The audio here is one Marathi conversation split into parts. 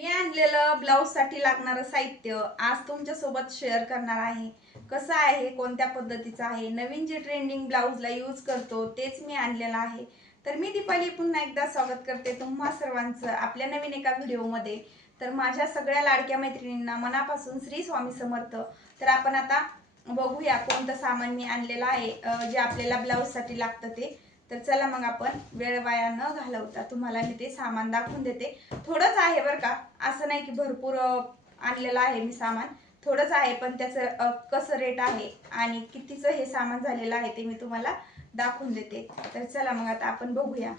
मी आणलेलं ब्लाऊजसाठी लागणारं साहित्य आज तुमच्यासोबत शेअर करणार आहे. कसं आहे, कोणत्या पद्धतीचं आहे, नवीन जे ट्रेंडिंग ब्लाऊजला यूज करतो तेच मी आणलेलं आहे. तर मी दीपाली पुन्हा एकदा स्वागत करते तुम्हा सर्वांचं आपल्या नवीन एका व्हिडिओमध्ये. तर माझ्या सगळ्या लाडक्या मैत्रिणींना मनापासून श्री स्वामी समर्थ. तर आपण आता बघूया कोणतं सामान मी आणलेलं आहे जे आपल्याला ब्लाऊजसाठी लागतं ते. तर चला मग आपण वेळ वाया न घालवता तुम्हाला मी ते सामान दाखवून देते. थोडंच आहे बरं का, असं नाही की भरपूर आणलेलं आहे मी सामान. थोडंच आहे पण त्याचं कसं रेट आहे आणि कितीचं हे सामान झालेलं आहे ते मी तुम्हाला दाखवून देते. तर चला मग आता आपण बघूया.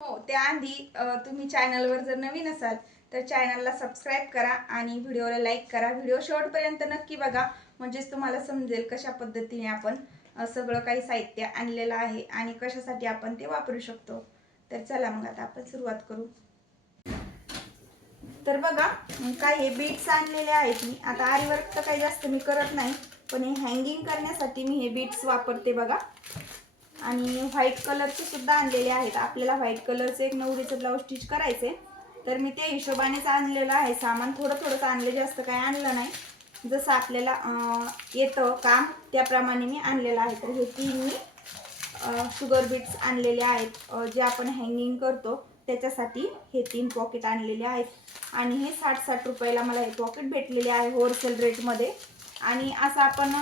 हो, त्याआधी तुम्ही चॅनलवर जर नवीन असाल तर चॅनलला सबस्क्राईब करा आणि व्हिडिओला लाईक करा. व्हिडिओ शेवटपर्यंत नक्की बघा, म्हणजेच तुम्हाला समजेल कशा पद्धतीने आपण सगळं काही साहित्य आणलेलं आहे आणि कशासाठी आपण ते वापरू शकतो. तर चला मग आता आपण सुरुवात करू. तर बघा, काय हे बीट्स आणलेले आहेत मी. आता आरी वर्क तर काही जास्त मी करत नाही, पण हे हँगिंग करण्यासाठी मी हे बीट्स वापरते बघा. आणि व्हाईट कलरचे सुद्धा आणलेले आहेत. आपल्याला व्हाईट कलरचे एक नवरीचं ब्लाऊज स्टिच करायचे, तर मी त्या हिशोबानेच आणलेलं आहे सामान. थोडं थोडंच आणलं, जास्त काही आणलं नाही. जसं आपल्याला येतं काम त्याप्रमाणे मी आणलेलं आहे. तर हे तीन मी शुगर बीट्स आणलेले आहेत जे आपण हँगिंग करतो त्याच्यासाठी. हे 3 पॉकेट आणलेले आहेत आणि हे 60-60 रुपयाला मला हे पॉकेट भेटलेले आहे होलसेल रेटमध्ये. आणि असं आपण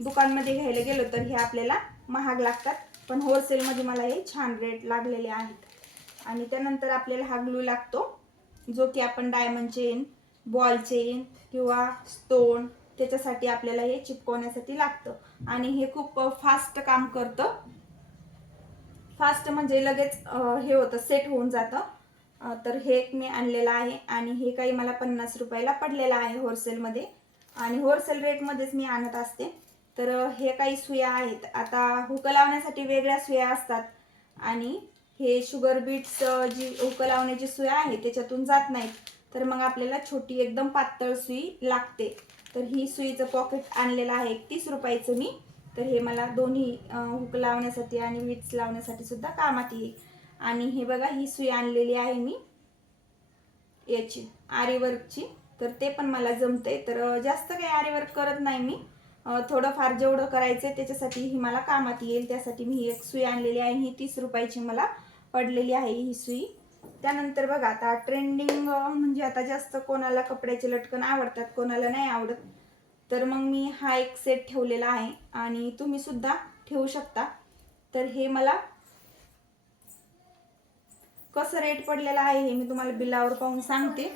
दुकानमध्ये घ्यायला गेलो तर हे आपल्याला महाग लागतात, पण होलसेलमध्ये मला हे छान रेट लागलेले आहेत. आणि त्यानंतर आपल्याला हा ग्लू लागतो, जो की आपण डायमंड चेन, बॉल चेन किंवा स्टोन त्याच्यासाठी आपल्याला हे चिपकवण्यासाठी लागतं. आणि हे खूप फास्ट काम करतं. फास्ट म्हणजे लगेच हे होतं, सेट होऊन जातं. तर हे एक मी आणलेलं आहे आणि हे काही मला 50 रुपयाला पडलेलं आहे होलसेलमध्ये. आणि होलसेल रेटमध्येच मी आणत असते. तर हे काही सुया आहेत. आता हुक लावण्यासाठी वेगळ्या सुया असतात आणि हे शुगर बीट्स जी हुक लावण्याची सुया आहे त्याच्यातून जात नाहीत, तर मग आपल्याला छोटी एकदम पातळ सुई लागते. तर ही सुईचं पॉकेट आणलेलं आहे 31 रुपयाचं मी. तर हे मला दोन्ही हुक लावण्यासाठी आणि बीट्स लावण्यासाठी सुद्धा कामात येईल. आणि हे बघा, ही सुई आणलेली आहे मी याची आरी वर्कची. तर ते पण मला जमते. तर जास्त काही आरी वर्क करत नाही मी, थोडंफार जेवढं करायचं त्याच्यासाठी ही मला कामात येईल त्यासाठी मी ही एक सुई आणलेली आहे. ही 30 रुपयाची मला पडलेली आहे ही सुई. त्यानंतर बघा, आता ट्रेंडिंग म्हणजे आता जास्त कोणाला कपड्याचे लटकन आवडतात, कोणाला नाही आवडत. तर मग मी हा एक सेट ठेवलेला आहे आणि तुम्ही सुद्धा ठेवू शकता. तर हे मला कसं रेट पडलेलं आहे हे मी तुम्हाला बिलावर पाहून सांगते.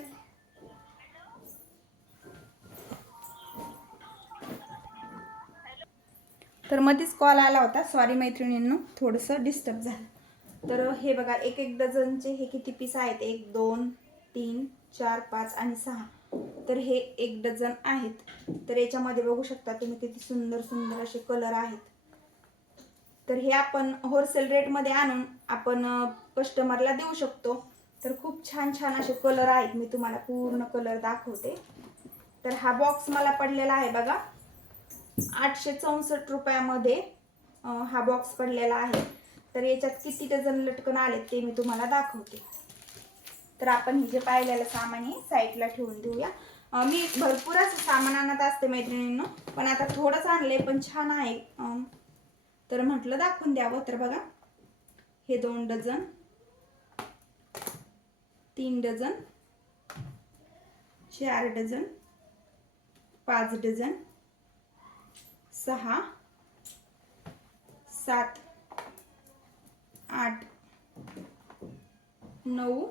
तर मध्येच कॉल आला होता, सॉरी मैत्रिणींनो, थोडंसं डिस्टर्ब झालं. तर हे बघा, एक एक डझनचे हे किती पीस आहेत, 1 2 3 4 5 आणि 6. तर हे 1 डझन आहेत. तर याच्यामध्ये बघू शकता तुम्ही किती सुंदर सुंदर असे कलर आहेत. तर हे आपण होलसेल रेटमध्ये आणून आपण कस्टमरला देऊ शकतो. तर खूप छान छान असे कलर आहेत. मी तुम्हाला पूर्ण कलर दाखवते. तर हा बॉक्स मला पडलेला आहे बघा 864 रुपयामध्ये हा बॉक्स पडलेला आहे. तर याच्यात किती डझन लटकन आलेत ते मी तुम्हाला दाखवते. तर आपण हे जे पाहिलेलं सामान हे साईडला ठेवून देऊया. मी भरपूर असं सामान आणत असते मैत्रिणींनो, पण आता थोडंच आणले पण छान आहे, तर म्हटलं दाखवून द्यावं. तर बघा, हे 2 डझन, 3 डझन, 4 डझन, 5 डझन, 6 7 8 9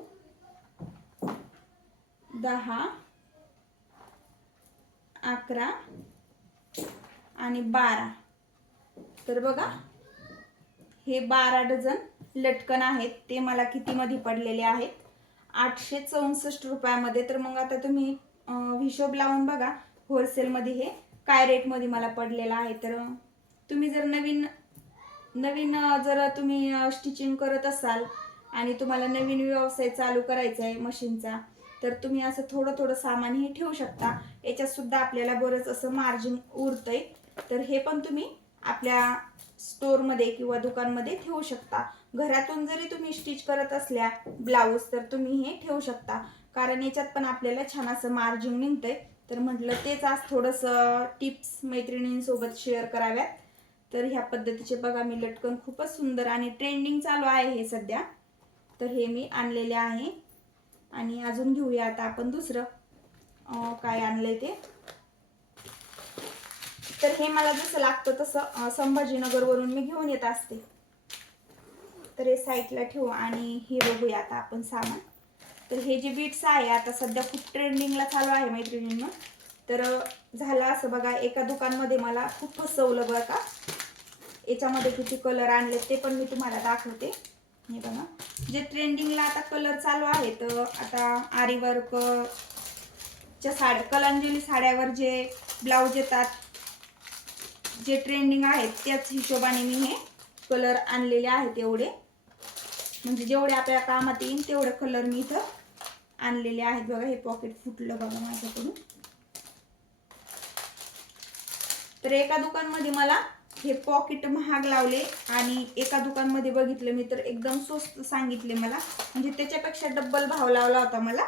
10 11 आणि 12. तर बघा, हे 12 डझन लटकन आहेत. ते मला कितीमध्ये पडलेले आहेत, 864 रुपयामध्ये. तर मग आता तुम्ही हिशोब लावून बघा होलसेलमध्ये हे काय रेटमध्ये मला पडलेलं आहे. तर तुम्ही जर नवीन जर तुम्ही स्टिचिंग करत असाल आणि तुम्हाला नवीन व्यवसाय चालू करायचा आहे मशीनचा, तर तुम्ही असं थोडं थोडं सामान हे ठेवू शकता. याच्यात सुद्धा आपल्याला बरंच असं मार्जिन उरतंय. तर हे पण तुम्ही आपल्या स्टोअरमध्ये किंवा दुकानमध्ये ठेवू शकता. घरातून जरी तुम्ही स्टिच करत असल्या ब्लाऊज तर तुम्ही हे ठेवू शकता. कारण याच्यात पण आपल्याला छान असं मार्जिन निघतंय. तर म्हटलं तेच आज थोडंसं टिप्स मैत्रिणींसोबत शेअर कराव्यात. तर ह्या पद्धतीचे बघा मी लटकन खूपच सुंदर आणि ट्रेंडिंग चालू आहे हे सध्या. तर हे मी आणलेले आहे. आणि अजून घेऊया आता आपण दुसरं काय आणलंय ते. तर हे मला जसं लागतं तसं संभाजीनगरवरून मी घेऊन येत असते. तर हे साईडला ठेवू आणि हे बघूया आता आपण सामान. तर हे जे बीट्स आहे आता सध्या खूप ट्रेंडिंगला चालू आहे मैत्रिणींना. तर झालं असं बघा, एका दुकानमध्ये मला खूप फसवलं बरं का. याच्यामध्ये किती कलर आणले ते पण मी तुम्हाला दाखवते. हे बघा, जे ट्रेंडिंगला आता कलर चालू आहेत, आता आरी वर्कच्या साड्या, कलांजली साड्यावर जे ब्लाऊज येतात, जे ट्रेंडिंग आहेत त्याच हिशोबाने मी हे कलर आणलेले आहेत. एवढे म्हणजे जेवढे आपल्या कामात येईल तेवढे कलर मी इथं आणलेले आहेत. बघा, हे पॉकेट फुटलं बघा माझ्याकडून. तर एका दुकानमध्ये मला हे पॉकेट महाग लावले आणि एका दुकानमध्ये बघितलं मी तर एकदम स्वस्त सांगितले मला, म्हणजे त्याच्यापेक्षा डबल भाव लावला होता मला.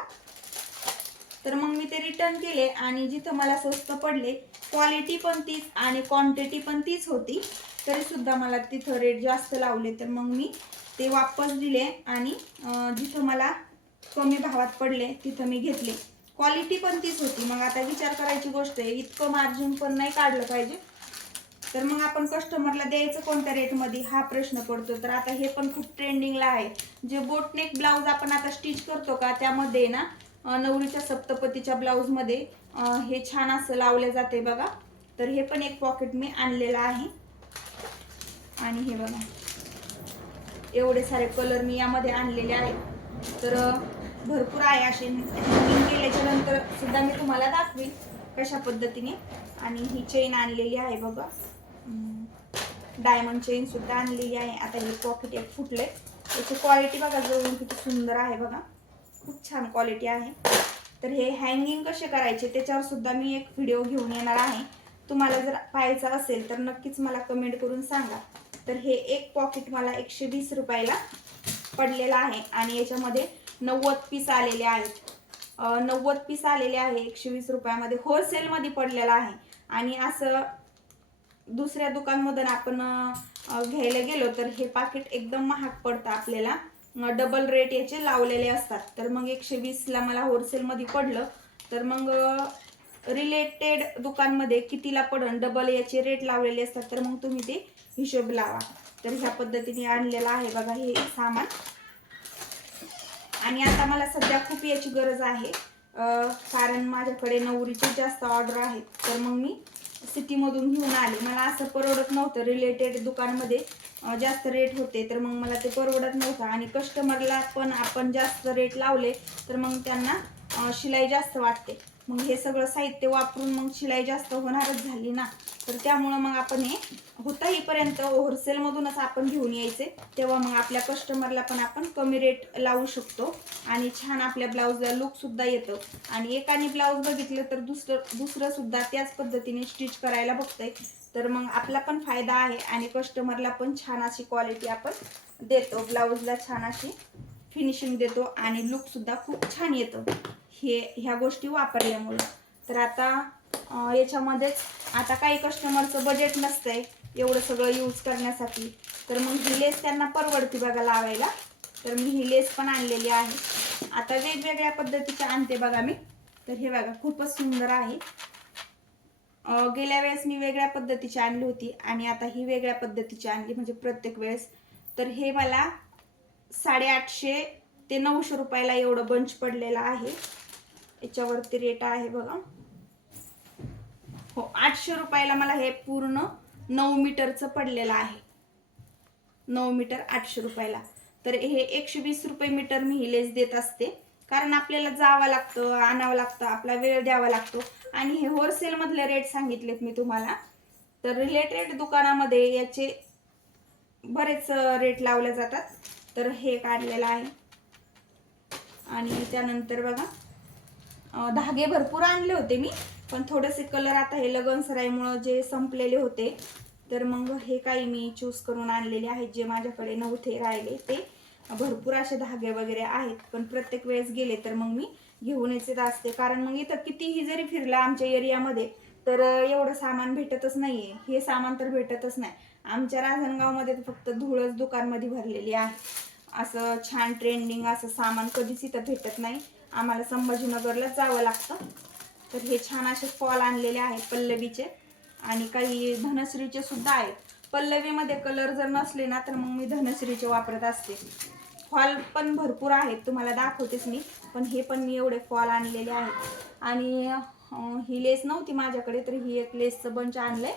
तर मग मी ते रिटर्न केले आणि जिथं मला स्वस्त पडले, क्वालिटी पण तीच आणि क्वांटिटी पण तीच होती, तरी सुद्धा मला तिथं रेट जास्त लावले. तर मग मी ते वापस दिले आणि जिथं मला कमी भावात पडले तिथं मी घेतले. क्वालिटी पण तीच होती. मग आता विचार करायची गोष्ट आहे, इतकं मार्जिन पण नाही काढलं पाहिजे. तर मग आपण कस्टमरला द्यायचं कोणत्या रेटमध्ये हा प्रश्न पडतो. तर आता हे पण खूप ट्रेंडिंगला आहे. जे बोटनेक ब्लाऊज आपण आता स्टिच करतो का, त्यामध्ये ना नवरीच्या सप्तपतीच्या ब्लाऊजमध्ये हे छान असं लावले जाते बघा. तर हे पण एक पॉकेट मी आणलेलं आहे. आणि हे बघा, एवढे सारे कलर मी यामध्ये आणलेले आहेत. तर भरपूर आहे असे. हँगिंग केल्याच्या नंतर सुद्धा मी तुम्हाला दाखवेन कशा पद्धतीने. आणि ही चेन आणलेली आहे बघा, डायमंड चेन सुद्धा आणलेली आहे. आता हे पॉकेट एक फुटले. याची क्वालिटी बघा जवळून किती सुंदर आहे बघा, खूप छान क्वालिटी आहे. तर हे हँगिंग कसे करायचे त्याच्यावर सुद्धा मी एक व्हिडिओ घेऊन येणार आहे. तुम्हाला जर पाहायचा असेल तर नक्कीच मला कमेंट करून सांगा. तर हे एक पॉकेट मला 120 रुपयाला पडलेला आहे आणि याच्यामध्ये 90 पीस आलेले आहेत. 90 पीस आलेले आहे 120 रुपयामध्ये, होलसेलमध्ये पडलेला आहे. आणि असं दुसऱ्या दुकानमधून आपण घ्यायला गेलो तर हे पाकिट एकदम महाग पडतं आपल्याला, डबल रेट याचे लावलेले असतात. तर मग 120ला मला होलसेलमध्ये पडलं. तर मग रिलेटेड दुकानमध्ये कितीला पडन, डबल याचे रेट लावलेले असतात. तर मग तुम्ही ते हिशोब लावा. तर ह्या पद्धतीने आणलेलं आहे बघा हे सामान. आणि आता मला सध्या खूप याची गरज आहे, कारण माझ्याकडे नवरीचे जास्त ऑर्डर आहेत. तर मग मी सिटीमधून घेऊन आले. मला असं परवडत नव्हतं, रिलेटेड दुकानमध्ये जास्त रेट होते तर मग मला ते परवडत नव्हतं. आणि कस्टमरला पण आपण जास्त रेट लावले तर मग त्यांना शिलाई जास्त वाटते. मग हे सगळं साहित्य वापरून मग शिलाई जास्त होणारच झाली ना. तर त्यामुळं मग आपण हे होता येईपर्यंत होलसेलमधूनच आपण घेऊन यायचे. तेव्हा मग आपल्या कस्टमरला पण आपण कमी रेट लावू शकतो आणि छान आपल्या ब्लाऊजला लुकसुद्धा येतं. आणि एकाने ब्लाऊज बघितलं तर दुसरं सुद्धा त्याच पद्धतीने स्टिच करायला बघतंय. तर मग आपला पण फायदा आहे आणि कस्टमरला पण छान अशी क्वालिटी आपण देतो, ब्लाऊजला छान अशी फिनिशिंग देतो आणि लुकसुद्धा खूप छान येतं ह्या गोष्टी वापरल्यामुळे. तर आता याच्यामध्येच आता काही कस्टमरचं बजेट नसतंय एवढं सगळं यूज करण्यासाठी, तर मग ही लेस त्यांना परवडते बघा लावायला. तर मी ही लेस पण आणलेली आहे. आता वेगवेगळ्या पद्धतीच्या आणते बघा मी. तर हे बघा खूपच सुंदर आहे. गेल्या वेळेस मी वेगळ्या पद्धतीची आणली होती आणि आता ही वेगळ्या पद्धतीची आणली, म्हणजे प्रत्येक वेळेस. तर हे मला 850 ते 900 रुपयाला एवढं बंच पडलेलं आहे. याच्यावरती रेट आहे बघा. हो, 800 रुपयाला मला हे पूर्ण 9 मीटरचं पडलेलं आहे. 9 मीटर 800 रुपयाला. तर हे 120 रुपये मीटर मी ही लेस देत असते, कारण आपल्याला जावं लागतं, आणावं लागतं, आपला वेळ द्यावा लागतो. आणि हे होलसेलमधले रेट सांगितलेत मी तुम्हाला. तर रिलेटेड दुकानामध्ये याचे बरेच रेट लावले जातात. तर हे काढलेलं आहे. आणि त्यानंतर बघा धागे भरपूर आणले होते मी, पण थोडेसे कलर आता हे लगन सराईमुळं जे संपलेले होते. तर मग हे काही मी चूज करून आणलेले आहेत, जे माझ्याकडे नव्हते राहिले ते. भरपूर असे धागे वगैरे आहेत, पण प्रत्येक वेळेस गेले तर मग मी घेऊनच येत असते, कारण मग इथं कितीही जरी फिरला आमच्या एरियामध्ये तर एवढं सामान भेटतच नाहीये. हे सामान तर भेटतच नाही. आमच्या रांजणगावमध्ये तर फक्त धूळच दुकानमध्ये भरलेली आहे. असं छान ट्रेंडिंग असं सामान कधीच इथं भेटत नाही. आम्हाला संभाजीनगरला जावं लागतं. तर हे छान असे फॉल आणलेले आहेत पल्लवीचे, आणि काही धनश्रीचे सुद्धा आहेत. पल्लवीमध्ये कलर जर नसले ना तर मग मी धनश्रीचे वापरत असते. फॉल पण भरपूर आहेत, तुम्हाला दाखवतेच मी. पण हे पण मी एवढे फॉल आणलेले आहेत. आणि ही लेस नव्हती माझ्याकडे, तर ही एक लेसचं बंच आणलंय.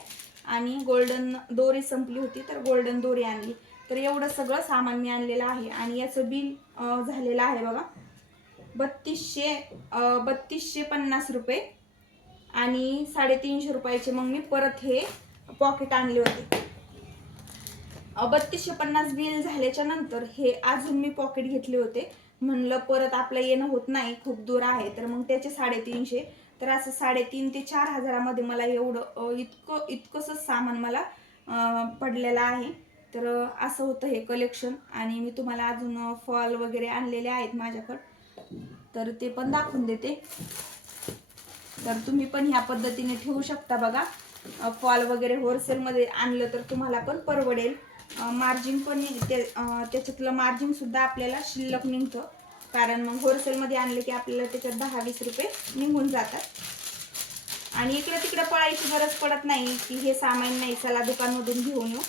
आणि गोल्डन दोरी संपली होती तर गोल्डन दोरी आणली. तर एवढं सगळं सामान मी आणलेलं आहे. आणि याचं बिल झालेलं आहे बघा 3250 रुपये. आणि 350 रुपयाचे मग मी परत हे पॉकेट आणले होते. 3250 बिल झाल्याच्या नंतर हे अजून मी पॉकेट घेतले होते. म्हणलं परत आपलं येणं होत नाही, खूप दूर आहे, तर मग त्याचे 350. तर असं 3,500 ते 4,000 मध्ये मला एवढं इतकंसं सामान मला पडलेलं आहे. तर असं होतं हे कलेक्शन. आणि मी तुम्हाला अजून फॉल वगैरे आणलेले आहेत माझ्याकडं, तर ते पण दाखवून देते. तर तुम्ही पण ह्या पद्धतीने ठेवू शकता बघा. फॉल वगैरे होलसेलमध्ये आणलं तर तुम्हाला पण परवडेल. मार्जिन पण त्याच्यातलं मार्जिन सुद्धा आपल्याला शिल्लक निघतं, कारण मग होलसेलमध्ये आणलं की आपल्याला त्याच्यात 10-20 रुपये निघून जातात. आणि इकडे तिकडे पळायची गरज पडत नाही की हे सामान नाही, चला दुकानमधून घेऊन येऊ.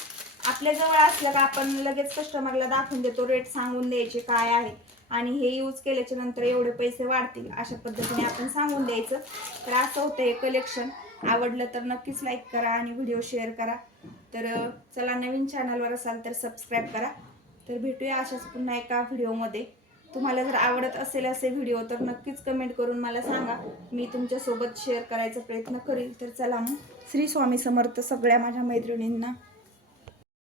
आपल्या जवळ असलं का आपण लगेच कस्टमरला दाखवून देतो, रेट सांगून द्यायचे काय आहे, आणि हे यूज केल्याच्या नंतर एवढे पैसे वाढतील अशा पद्धतीने आपण सांगून द्यायचं. तर असं होतं हे कलेक्शन. आवडलं तर नक्कीच लाईक करा आणि व्हिडिओ शेअर करा. तर चला, नवीन चॅनलवर असाल तर सबस्क्राईब करा. तर भेटूया अशाच पुन्हा एका व्हिडिओमध्ये. तुम्हाला जर आवडत असेल असे व्हिडिओ तर नक्कीच कमेंट करून मला सांगा, मी तुमच्यासोबत शेअर करायचा प्रयत्न करेल. तर चला मग, श्री स्वामी समर्थ सगळ्या माझ्या मैत्रिणींना.